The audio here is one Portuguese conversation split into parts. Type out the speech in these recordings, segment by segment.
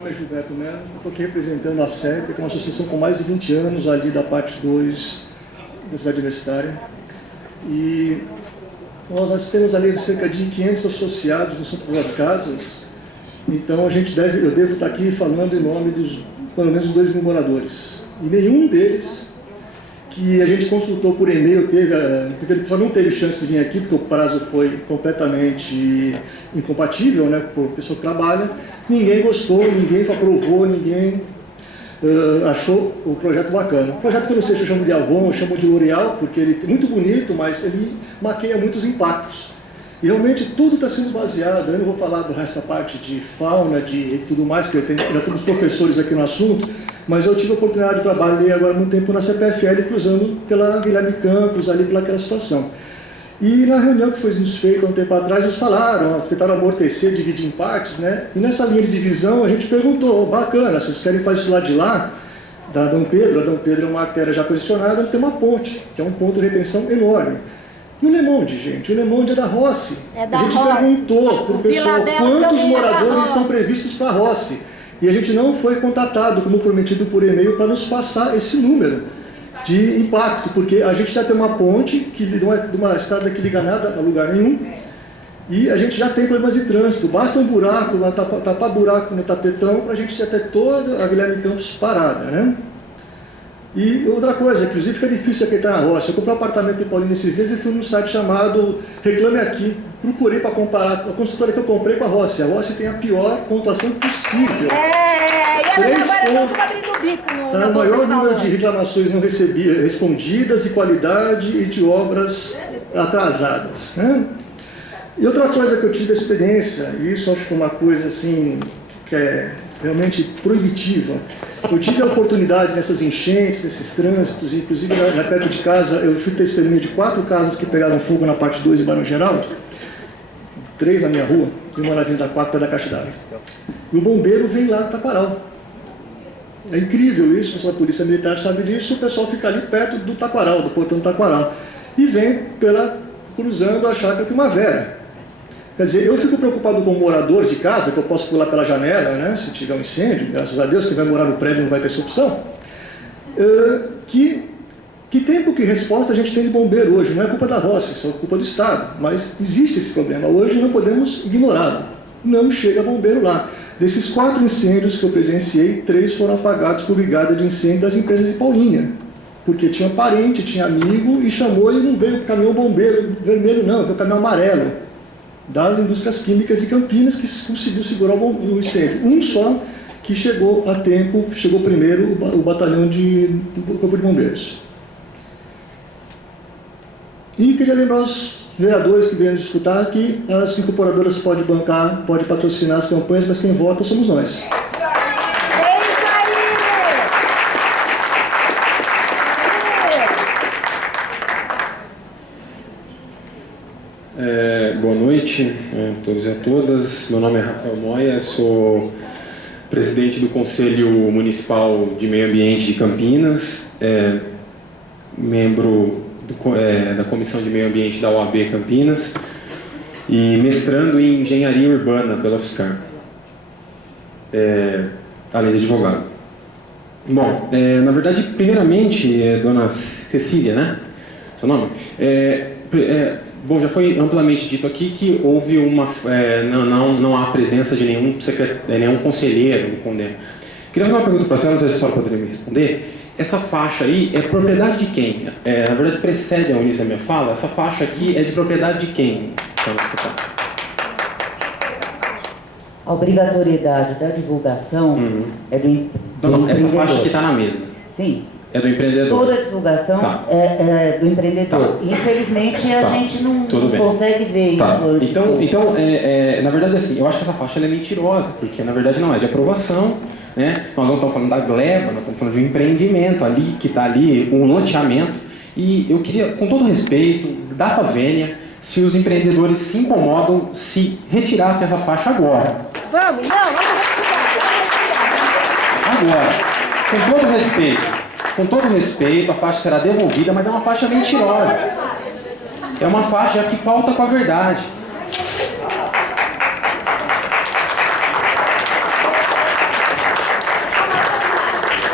Meu nome é Gilberto Melo, estou aqui representando a SEP, que é uma associação com mais de 20 anos ali da parte 2 da cidade universitária. E nós temos ali cerca de 500 associados no Centro das Casas, então eu devo estar aqui falando em nome dos pelo menos 2.000 moradores. E nenhum deles que a gente consultou por e-mail porque ele só não teve chance de vir aqui, porque o prazo foi completamente incompatível, né, por pessoa que trabalha. Ninguém gostou, ninguém aprovou, ninguém achou o projeto bacana. O projeto que eu não sei se eu chamo de Avon, eu chamo de L'Oréal, porque ele é muito bonito, mas ele maqueia muitos impactos. E realmente tudo está sendo baseado, eu não vou falar do resto da parte de fauna, de tudo mais, porque já temos professores aqui no assunto, mas eu tive a oportunidade de trabalhar agora muito tempo na CPFL, cruzando pela Guilherme Campos, ali pelaquela situação. E na reunião que foi nos feita há um tempo atrás, eles tentaram amortecer, dividir em partes, né? E nessa linha de divisão a gente perguntou, bacana, vocês querem fazer isso lá de lá, da Dom Pedro? A Dom Pedro é uma artéria já posicionada, tem uma ponte, que é um ponto de retenção enorme. E o Le Monde, gente? O Le Monde é da Rossi. A gente perguntou para o pessoal quantos moradores são previstos para a Rossi. E a gente não foi contatado, como prometido por e-mail, para nos passar esse número de impacto, porque a gente já tem uma ponte, que não é de uma estrada que liga nada a lugar nenhum, e a gente já tem problemas de trânsito. Basta um buraco, tapar buraco no tapetão, para a gente já ter toda a Guilherme Campos parada, né? E outra coisa, inclusive fica difícil acreditar na Rossi. Eu comprei um apartamento em Paulínia esses dias e fui num site chamado Reclame Aqui. Procurei para comparar a construtora que eu comprei com a Rossi. A Rossi tem a pior pontuação possível. E agora eu estou abrindo o bico no o maior número de reclamações não respondidas, de qualidade e de obras atrasadas, né? E outra coisa que eu tive a experiência, e isso acho que é uma coisa assim, que é realmente proibitiva. Eu tive a oportunidade nessas enchentes, nesses trânsitos, inclusive na perto de casa, eu fui testemunha de 4 casas que pegaram fogo na parte 2 de Barão Geraldo, 3 na minha rua, e uma na Avenida 4, perto da Caixa d'Água. E o bombeiro vem lá do Taquaral. É incrível isso, a polícia militar sabe disso, o pessoal fica ali perto do Taquaral, do portão do Taquaral, e vem cruzando a chácara Primavera. Quer dizer, eu fico preocupado com o morador de casa, que eu posso pular pela janela, né, se tiver um incêndio, graças a Deus, quem vai morar no prédio não vai ter essa opção. Que tempo, que resposta a gente tem de bombeiro hoje? Não é culpa da Rossi, isso é culpa do Estado, mas existe esse problema. Hoje não podemos ignorá-lo. Não chega bombeiro lá. Desses 4 incêndios que eu presenciei, 3 foram apagados por brigada de incêndio das empresas de Paulínia. Porque tinha parente, tinha amigo e chamou e não veio o caminhão bombeiro vermelho não, veio o caminhão amarelo das indústrias químicas de Campinas, que conseguiu segurar o incêndio. Um só que chegou a tempo, chegou primeiro o batalhão do Corpo de Bombeiros. E queria lembrar os vereadores que vieram nos escutar que as incorporadoras podem bancar, podem patrocinar as campanhas, mas quem vota somos nós. Boa noite a todos e a todas. Meu nome é Rafael Moia, sou presidente do Conselho Municipal de Meio Ambiente de Campinas, membro da Comissão de Meio Ambiente da OAB Campinas e mestrando em Engenharia Urbana pela UFSCar, além de advogado. Bom, na verdade, primeiramente, dona Cecília, né? Seu nome? Bom, já foi amplamente dito aqui que houve não há presença de nenhum conselheiro no CONDEM. Queria fazer uma pergunta para a senhora, não sei se a senhora poderia me responder. Essa faixa aí é propriedade de quem? Na verdade, precede ao início da minha fala. Essa faixa aqui é de propriedade de quem? A obrigatoriedade da divulgação é do empreendedor. Essa faixa que está na mesa. Sim. É do empreendedor. Toda a divulgação é do empreendedor. Infelizmente, a gente não consegue ver isso. Então, na verdade, assim, eu acho que essa faixa é mentirosa, porque na verdade não é de aprovação, né? Nós não estamos falando da gleba, nós estamos falando de um empreendimento ali, que está ali, um loteamento. E eu queria, com todo respeito, data vênia, se os empreendedores se incomodam, se retirassem essa faixa agora. Vamos Agora, com todo respeito, a faixa será devolvida, mas é uma faixa mentirosa. É uma faixa que falta com a verdade.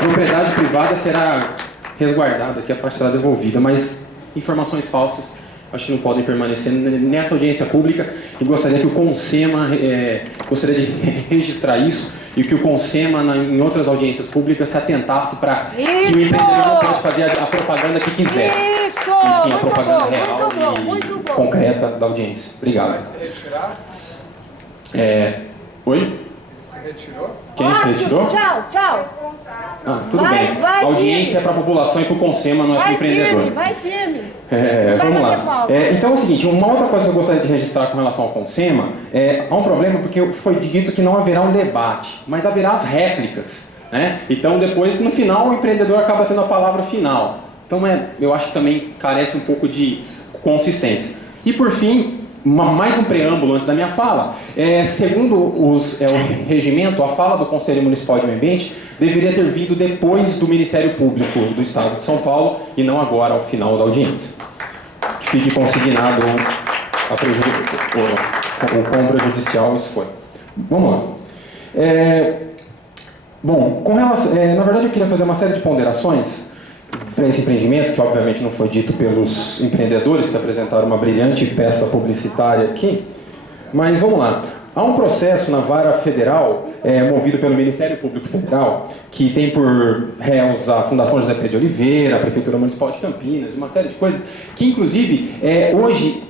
propriedade privada será resguardada, que a parte será devolvida, mas informações falsas acho que não podem permanecer nessa audiência pública, e gostaria que o CONSEMA, gostaria de registrar isso, e que o CONSEMA, em outras audiências públicas, se atentasse para que o empreendedor não pode fazer a propaganda que quiser. Isso! E sim a propaganda bom, real muito e concreta da audiência. Obrigado. Vai se retirar? Oi? Você retirou? Quem se retirou? Tchau, tchau. Tudo bem. Vai, A audiência firme. é para a população e para o CONSEMA, não é para o empreendedor. Vai firme. Vamos fazer lá. falta. Então é o seguinte, uma outra coisa que eu gostaria de registrar com relação ao CONSEMA, há um problema porque foi dito que não haverá um debate, mas haverá as réplicas, né? Então depois, no final, o empreendedor acaba tendo a palavra final. Então eu acho que também carece um pouco de consistência. E por fim, mais um preâmbulo antes da minha fala. Segundo o regimento, a fala do Conselho Municipal de Meio Ambiente deveria ter vindo depois do Ministério Público do Estado de São Paulo e não agora, ao final da audiência. Que fique consignado o quão prejudicial isso foi. Vamos lá. Bom, com relação, na verdade eu queria fazer uma série de ponderações para esse empreendimento, que obviamente não foi dito pelos empreendedores que apresentaram uma brilhante peça publicitária aqui, mas vamos lá. Há um processo na Vara Federal, movido pelo Ministério Público Federal, que tem por réus a Fundação José Pedro de Oliveira, a Prefeitura Municipal de Campinas, uma série de coisas, que inclusive hoje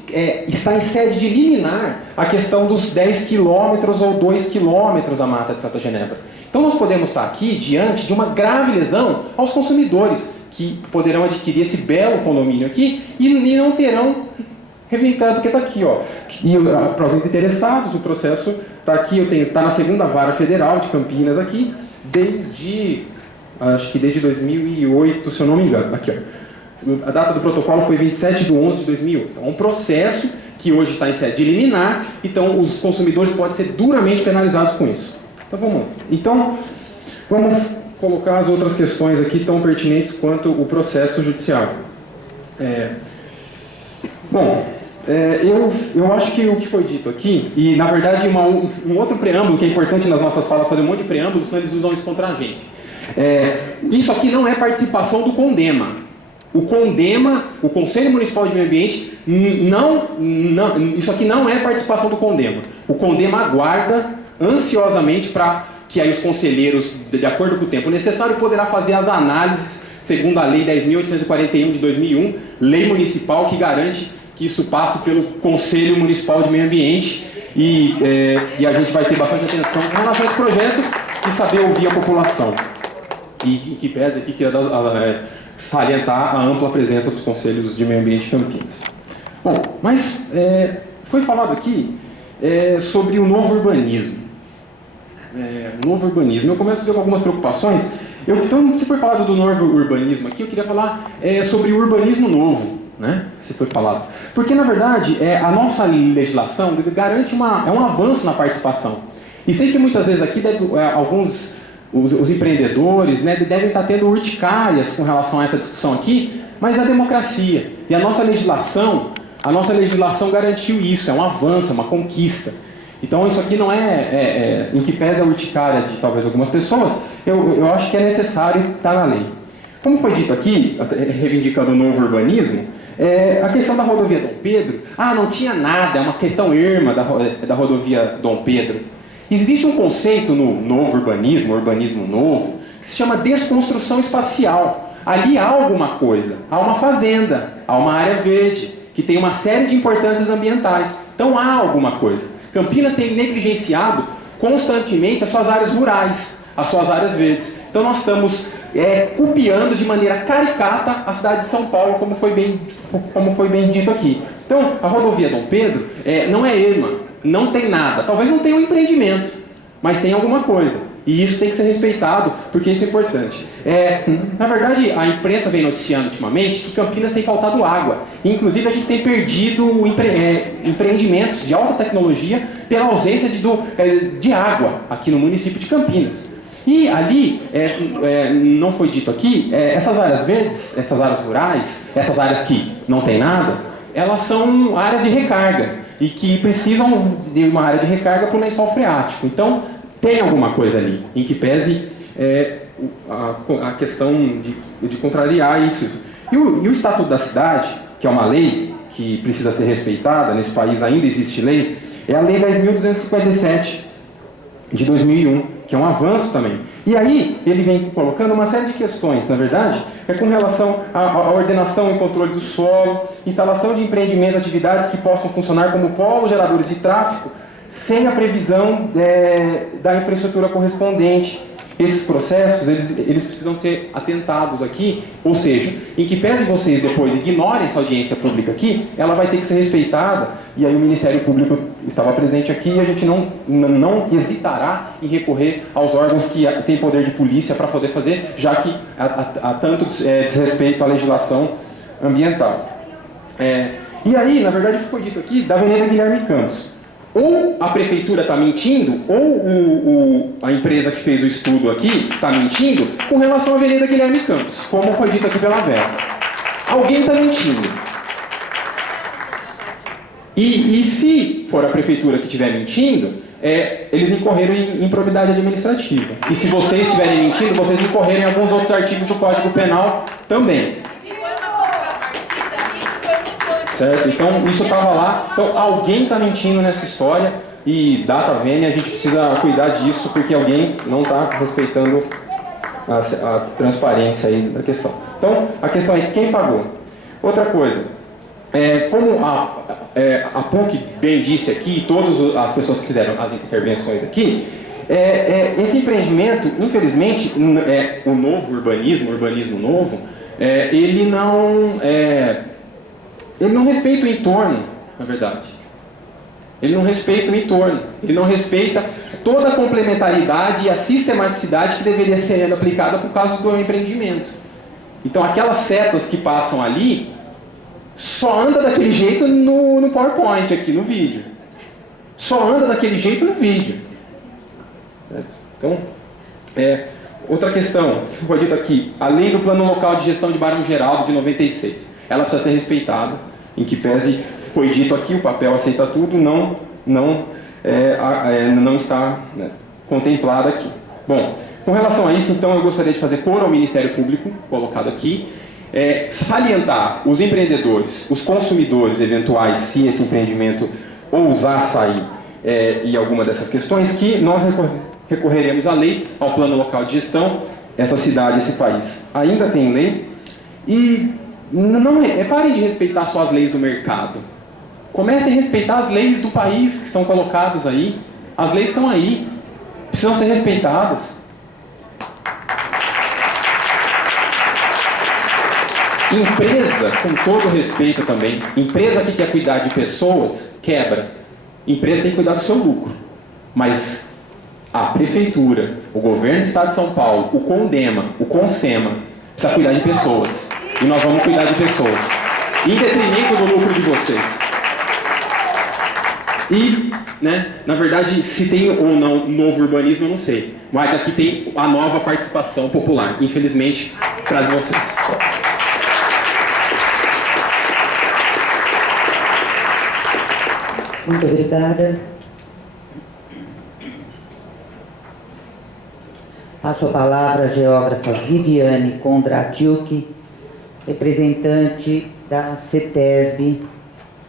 está em sede de liminar a questão dos 10 quilômetros ou 2 quilômetros da Mata de Santa Genebra. Então nós podemos estar aqui diante de uma grave lesão aos consumidores, que poderão adquirir esse belo condomínio aqui e não terão reivindicado, porque está aqui, ó. E para os interessados, o processo está aqui, está na segunda Vara Federal de Campinas aqui, acho que desde 2008, se eu não me engano, aqui, ó. A data do protocolo foi 27/11/2008. Então, é um processo que hoje está em sede de liminar, então os consumidores podem ser duramente penalizados com isso. Então, vamos lá. Então, vamos colocar as outras questões aqui tão pertinentes quanto o processo judicial. Eu acho que o que foi dito aqui, e na verdade um outro preâmbulo que é importante nas nossas falas, fazer um monte de preâmbulos, senão eles usam isso contra a gente. Isso aqui não é participação do CONDEMA. O Conselho Municipal de Meio Ambiente, isso aqui não é participação do CONDEMA. O CONDEMA aguarda ansiosamente para que aí os conselheiros, de acordo com o tempo necessário, poderá fazer as análises segundo a Lei 10.841 de 2001, lei municipal que garante que isso passe pelo Conselho Municipal de Meio Ambiente e a gente vai ter bastante atenção com relação a esse projeto e saber ouvir a população. E que pese aqui que salientar a ampla presença dos Conselhos de Meio Ambiente de Campinas. Bom, mas foi falado aqui sobre o novo urbanismo. Eu começo a ver algumas preocupações. Então, se foi falado do novo urbanismo aqui, eu queria falar sobre o urbanismo novo, né? Se foi falado. Porque, na verdade, a nossa legislação garante um avanço na participação. E sei que muitas vezes aqui os empreendedores, né, devem estar tendo urticárias com relação a essa discussão aqui, mas a democracia. E a nossa legislação garantiu isso, é um avanço, é uma conquista. Então isso aqui não em que pese a urticária de talvez algumas pessoas, eu acho que é necessário estar na lei. Como foi dito aqui, reivindicando o novo urbanismo, a questão da rodovia Dom Pedro, não tinha nada, é uma questão erma da rodovia Dom Pedro. Existe um conceito no novo urbanismo novo, que se chama desconstrução espacial. Ali há alguma coisa, há uma fazenda, há uma área verde, que tem uma série de importâncias ambientais. Então há alguma coisa. Campinas tem negligenciado constantemente as suas áreas rurais, as suas áreas verdes. Então nós estamos copiando de maneira caricata a cidade de São Paulo, como foi bem dito aqui. Então, a rodovia Dom Pedro não é erma, não tem nada. Talvez não tenha um empreendimento, mas tem alguma coisa. E isso tem que ser respeitado, porque isso é importante. Na verdade, a imprensa vem noticiando ultimamente que Campinas tem faltado água. Inclusive, a gente tem perdido empreendimentos de alta tecnologia pela ausência de água aqui no município de Campinas. E ali, não foi dito aqui, essas áreas verdes, essas áreas rurais, essas áreas que não tem nada, elas são áreas de recarga e que precisam de uma área de recarga para o lençol freático. Então, tem alguma coisa ali, em que pese a questão de contrariar isso. E o Estatuto da Cidade, que é uma lei que precisa ser respeitada, nesse país ainda existe lei, é a Lei 10.257 de 2001, que é um avanço também. E aí ele vem colocando uma série de questões, na verdade, com relação à ordenação e controle do solo, instalação de empreendimentos, atividades que possam funcionar como polos geradores de tráfego, sem a previsão da infraestrutura correspondente. Esses processos, eles precisam ser atentados aqui, ou seja, em que pese vocês depois ignorem essa audiência pública aqui, ela vai ter que ser respeitada, e aí o Ministério Público estava presente aqui e a gente não hesitará em recorrer aos órgãos que têm poder de polícia para poder fazer, já que há tanto desrespeito à legislação ambiental. E aí, na verdade, foi dito aqui da Avenida Guilherme Campos. Ou a prefeitura está mentindo, ou a empresa que fez o estudo aqui está mentindo com relação à Avenida Guilherme Campos, como foi dito aqui pela Vera. Alguém está mentindo. E se for a prefeitura que estiver mentindo, eles incorreram em improbidade administrativa. E se vocês estiverem mentindo, vocês incorreram em alguns outros artigos do Código Penal também. Certo? Então, isso estava lá. Então, alguém está mentindo nessa história e data vênia, a gente precisa cuidar disso porque alguém não está respeitando a transparência aí da questão. Então, a questão é quem pagou. Outra coisa, como a PUC bem disse aqui, todas as pessoas que fizeram as intervenções aqui, esse empreendimento, infelizmente, o novo urbanismo novo, ele não respeita o entorno, na verdade. Ele não respeita o entorno. Ele não respeita toda a complementaridade e a sistematicidade que deveria ser aplicada por causa do empreendimento. Então, aquelas setas que passam ali, só anda daquele jeito no PowerPoint, aqui no vídeo. Só anda daquele jeito no vídeo. Então, outra questão que foi dita aqui, a lei do Plano Local de Gestão de Bairro Geraldo de 96. Ela precisa ser respeitada, em que pese foi dito aqui, o papel aceita tudo, não está contemplado aqui. Bom, com relação a isso, então, eu gostaria de fazer coro ao Ministério Público, colocado aqui, salientar os empreendedores, os consumidores eventuais, se esse empreendimento ousar sair e alguma dessas questões, que nós recorreremos à lei, ao Plano Local de Gestão, essa cidade, esse país. Ainda tem lei e parem de respeitar só as leis do mercado. Comecem a respeitar as leis do país que estão colocadas aí. As leis estão aí. Precisam ser respeitadas. Empresa, com todo respeito também, empresa que quer cuidar de pessoas, quebra. Empresa tem que cuidar do seu lucro. Mas a prefeitura, o governo do estado de São Paulo, o CONDEMA, o CONSEMA, precisa cuidar de pessoas. E nós vamos cuidar de pessoas, em detrimento do lucro de vocês. E, na verdade, se tem ou não novo urbanismo, eu não sei. Mas aqui tem a nova participação popular, infelizmente, para vocês. Muito obrigada. Passo a palavra à geógrafa Viviane Kondratiuk, representante da CETESB,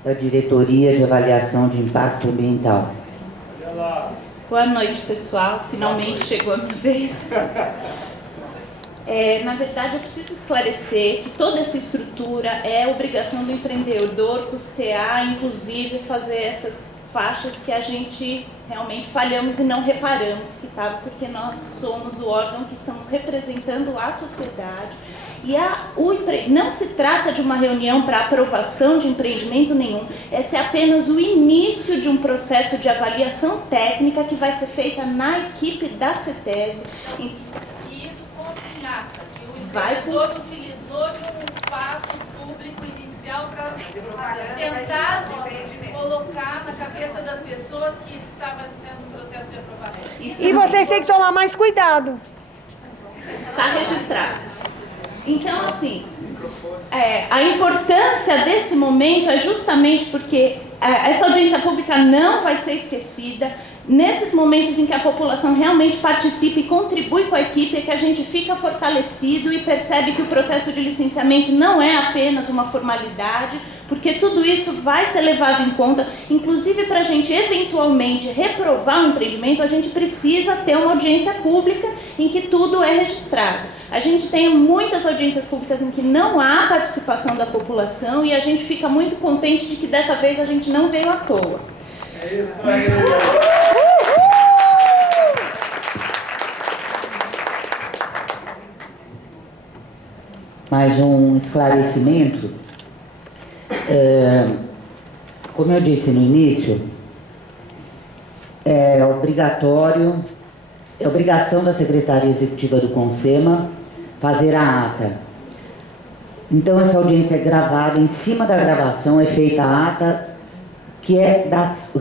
da Diretoria de Avaliação de Impacto Ambiental. Boa noite, pessoal. Finalmente chegou a minha vez. Na verdade, eu preciso esclarecer que toda essa estrutura é obrigação do empreendedor custear, inclusive fazer essas faixas que a gente realmente falhamos e não reparamos que estava, porque nós somos o órgão que estamos representando a sociedade. E não se trata de uma reunião para aprovação de empreendimento nenhum. Esse é apenas o início de um processo de avaliação técnica que vai ser feita na equipe da CETESB. E isso consignata que o empreendedor utilizou de um espaço público inicial para tentar colocar na cabeça das pessoas que estava sendo um processo de aprovação. E vocês têm que tomar mais cuidado. Está registrado. Então, assim, a importância desse momento é justamente porque essa audiência pública não vai ser esquecida. Nesses momentos em que a população realmente participa e contribui com a equipe, é que a gente fica fortalecido e percebe que o processo de licenciamento não é apenas uma formalidade, porque tudo isso vai ser levado em conta, inclusive para a gente eventualmente reprovar um empreendimento, a gente precisa ter uma audiência pública em que tudo é registrado. A gente tem muitas audiências públicas em que não há participação da população e a gente fica muito contente de que dessa vez a gente não veio à toa. É isso aí. Mais um esclarecimento. Como eu disse no início, é obrigação da Secretaria Executiva do CONSEMA fazer a ata. Então essa audiência é gravada, em cima da gravação é feita a ata, que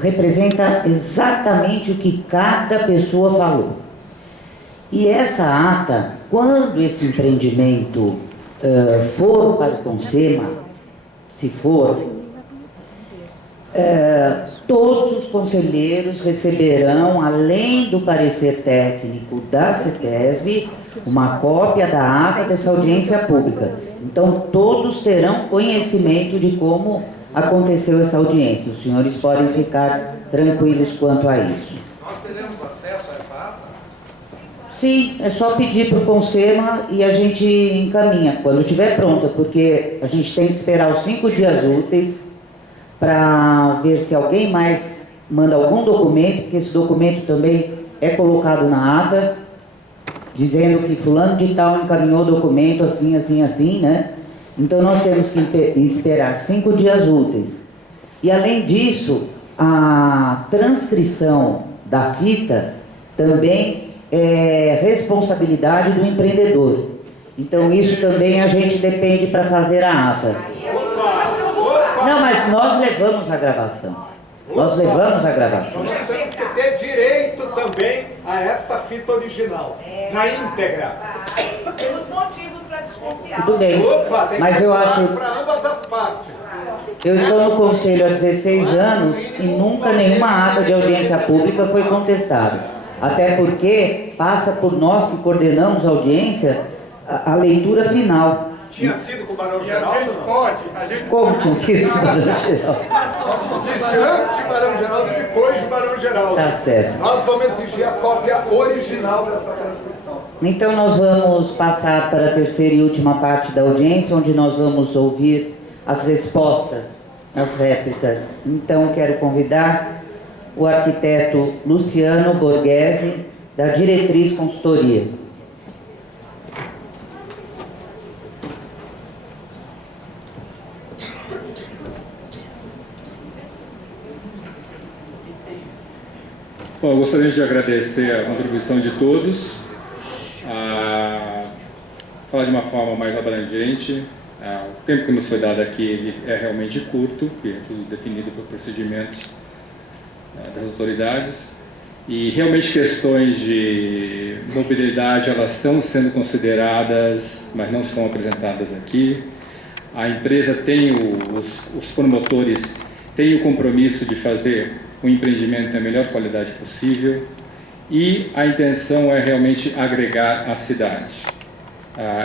representa exatamente o que cada pessoa falou. E essa ata, quando esse empreendimento for para o CONSEMA, se for, todos os conselheiros receberão, além do parecer técnico da CETESB, uma cópia da ata dessa audiência pública. Então, todos terão conhecimento de como aconteceu essa audiência. Os senhores podem ficar tranquilos quanto a isso. Nós teremos acesso a essa ata? Sim, é só pedir para o CONSEMA e a gente encaminha, quando estiver pronta, porque a gente tem que esperar os 5 dias úteis para ver se alguém mais manda algum documento, porque esse documento também é colocado na ata, dizendo que fulano de tal encaminhou o documento assim, assim, assim, né? Então nós temos que esperar 5 dias úteis. E além disso, a transcrição da fita também é responsabilidade do empreendedor. Então isso também a gente depende para fazer a ata. Não, mas nós levamos a gravação. Nós levamos a gravação. Nós temos que ter direito também a esta fita original, na íntegra. Temos motivos para desconfiar. Tudo bem, Opa, tem mas que eu falar acho... para ambas as partes. Eu estou no Conselho há 16 anos e nunca nenhuma ata de audiência pública foi contestada. Até porque passa por nós que coordenamos a audiência a leitura final. Tinha sido com o Barão E a Geraldo? gente Não? pode, a gente Como tinha sido com o Barão Geraldo? Existe antes de Barão Geraldo e depois de Barão Geraldo. Tá certo. Nós vamos exigir a cópia original dessa transcrição. Então nós vamos passar para a terceira e última parte da audiência, onde nós vamos ouvir as respostas, as réplicas. Então quero convidar o arquiteto Luciano Borghese, da Diretriz Consultoria. Bom, eu gostaria de agradecer a contribuição de todos, falar de uma forma mais abrangente. O tempo que nos foi dado aqui ele é realmente curto, porque é tudo definido por procedimentos das autoridades. E realmente questões de mobilidade elas estão sendo consideradas, mas não são apresentadas aqui. A empresa tem, os promotores têm o compromisso de fazer o empreendimento na melhor qualidade possível e a intenção é realmente agregar a cidade.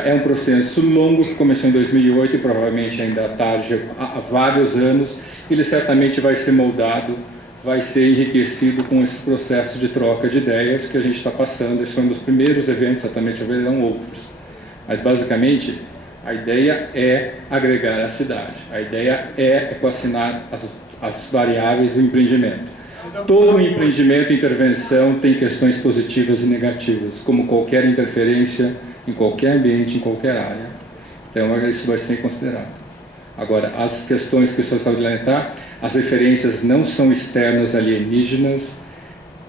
É um processo longo que começou em 2008 e provavelmente ainda tarde há vários anos. Ele certamente vai ser moldado, vai ser enriquecido com esse processo de troca de ideias que a gente está passando. Esse foi um dos primeiros eventos, certamente haverão outros. Mas basicamente a ideia é agregar a cidade, a ideia é equacionar as variáveis do empreendimento. Todo empreendimento e intervenção tem questões positivas e negativas, como qualquer interferência em qualquer ambiente, em qualquer área. Então, isso vai ser considerado. Agora, as questões que o senhor sabe lamentar, as referências não são externas alienígenas,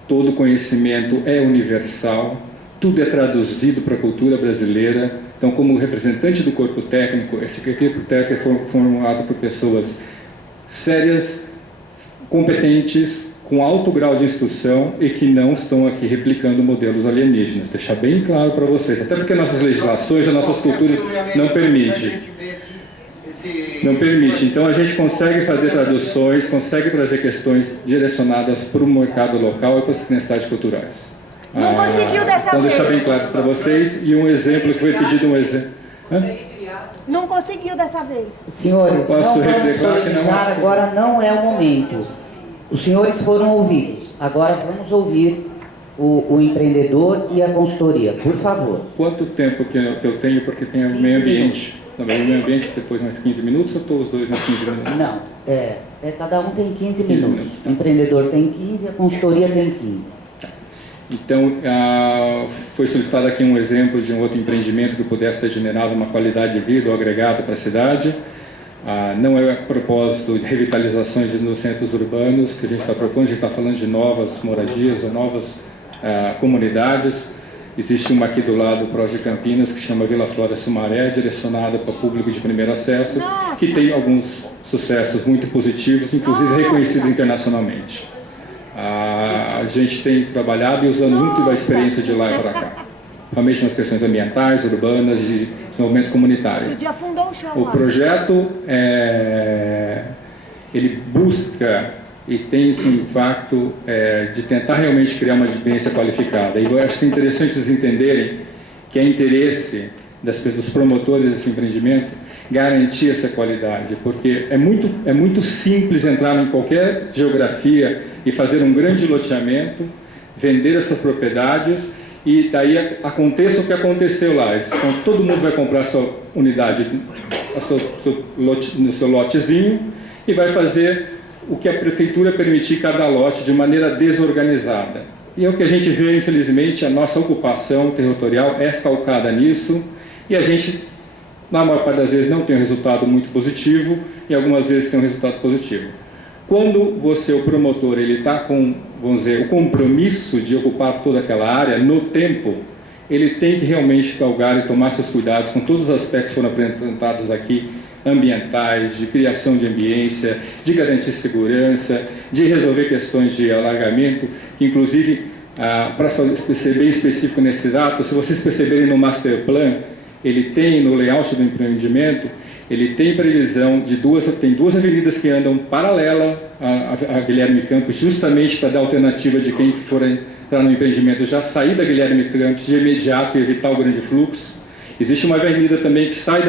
todo conhecimento é universal, tudo é traduzido para a cultura brasileira. Então, como representante do corpo técnico, esse corpo técnico é formado por pessoas sérias, competentes, com alto grau de instrução e que não estão aqui replicando modelos alienígenas. Deixar bem claro para vocês, até porque nossas legislações, as nossas culturas não permitem. A gente vê esse Não permite. Então a gente consegue fazer traduções, consegue trazer questões direcionadas para o mercado local e para as necessidades culturais. Não conseguiu dessa então, vez. deixar bem claro para vocês, e um exemplo que foi pedido, um exemplo. Não conseguiu dessa vez. Senhores, Posso não vamos replicar que não? polemizar, agora não é o momento. Os senhores foram ouvidos, agora vamos ouvir o empreendedor e a consultoria, por favor. Quanto tempo que eu tenho, porque tem o meio ambiente? Também o meio ambiente depois mais 15 minutos, ou estou os dois mais 15 minutos? Não, cada um tem 15 minutos. Tá. O empreendedor tem 15 e a consultoria tem 15. Então, foi solicitado aqui um exemplo de um outro empreendimento que pudesse ter generado uma qualidade de vida ou agregado para a cidade. Não é a propósito de revitalizações nos centros urbanos que a gente está propondo, a gente está falando de novas moradias ou novas comunidades. Existe uma aqui do lado, próximo de Campinas, que chama Vila Flora Sumaré, direcionada para o público de primeiro acesso, que tem alguns sucessos muito positivos, inclusive reconhecidos internacionalmente. A gente tem trabalhado e usando muito da experiência de lá e para cá, realmente nas questões ambientais, urbanas, de desenvolvimento comunitário. O projeto, ele busca e tem esse impacto de tentar realmente criar uma experiência qualificada. E eu acho que é interessante vocês entenderem que é interesse dos promotores desse empreendimento garantir essa qualidade, porque é muito simples entrar em qualquer geografia e fazer um grande loteamento, vender essas propriedades e daí aconteça o que aconteceu lá. Então, todo mundo vai comprar a sua unidade, no seu lotezinho e vai fazer o que a prefeitura permitir cada lote de maneira desorganizada. E é o que a gente vê, infelizmente, a nossa ocupação territorial é calcada nisso e a gente, na maior parte das vezes, não tem um resultado muito positivo e algumas vezes tem um resultado positivo. Quando você, o promotor, ele está com, vamos dizer, o compromisso de ocupar toda aquela área no tempo, ele tem que realmente galgar e tomar seus cuidados com todos os aspectos que foram apresentados aqui, ambientais, de criação de ambiência, de garantir segurança, de resolver questões de alargamento, que inclusive, para ser bem específico nesse dado, se vocês perceberem no Master Plan, ele tem no layout do empreendimento, ele tem previsão de duas avenidas que andam paralela a Guilherme Campos, justamente para dar alternativa de quem for entrar no empreendimento já sair da Guilherme Campos de imediato e evitar o grande fluxo. Existe uma avenida também que sai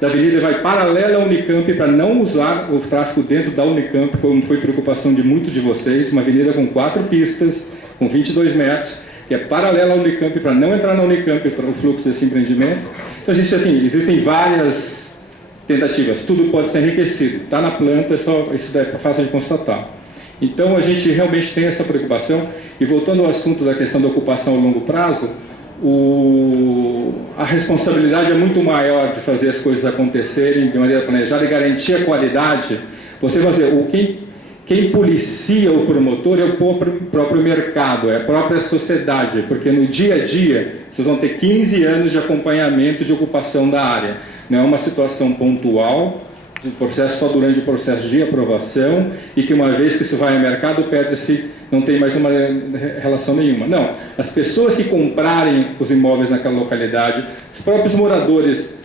da avenida e vai paralela à Unicamp para não usar o tráfego dentro da Unicamp, como foi preocupação de muitos de vocês, uma avenida com 4 pistas, com 22 metros, que é paralela à Unicamp para não entrar na Unicamp para o fluxo desse empreendimento. Então, existem várias tentativas, tudo pode ser enriquecido, está na planta, isso é fácil de constatar. Então, a gente realmente tem essa preocupação, e voltando ao assunto da questão da ocupação a longo prazo, a responsabilidade é muito maior de fazer as coisas acontecerem de maneira planejada e garantir a qualidade. Você vai dizer, quem policia o promotor é o próprio mercado, é a própria sociedade, porque no dia a dia vocês vão ter 15 anos de acompanhamento de ocupação da área. Não é uma situação pontual, de processo só durante o processo de aprovação, e que uma vez que isso vai ao mercado, perde-se, não tem mais uma relação nenhuma. Não, as pessoas que comprarem os imóveis naquela localidade, os próprios moradores,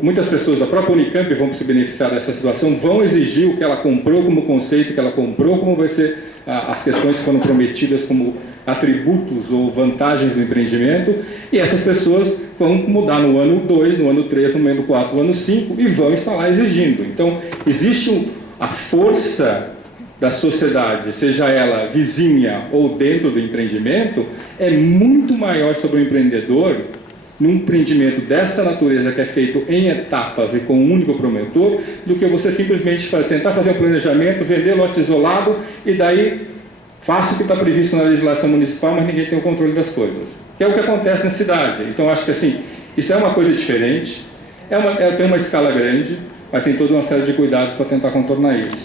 muitas pessoas da própria Unicamp vão se beneficiar dessa situação, vão exigir o que ela comprou como conceito, que ela comprou, como vai ser as questões que foram prometidas como atributos ou vantagens do empreendimento, e essas pessoas vão mudar no ano 2, no ano 3, no ano 4, no ano 5 e vão estar lá exigindo. Então, existe a força da sociedade, seja ela vizinha ou dentro do empreendimento, é muito maior sobre o empreendedor num empreendimento dessa natureza que é feito em etapas e com um único promotor, do que você simplesmente tentar fazer um planejamento, vender lote isolado e daí faça o que está previsto na legislação municipal, mas ninguém tem o controle das coisas. Que é o que acontece na cidade. Então, acho que assim, isso é uma coisa diferente, tem uma escala grande, mas tem toda uma série de cuidados para tentar contornar isso.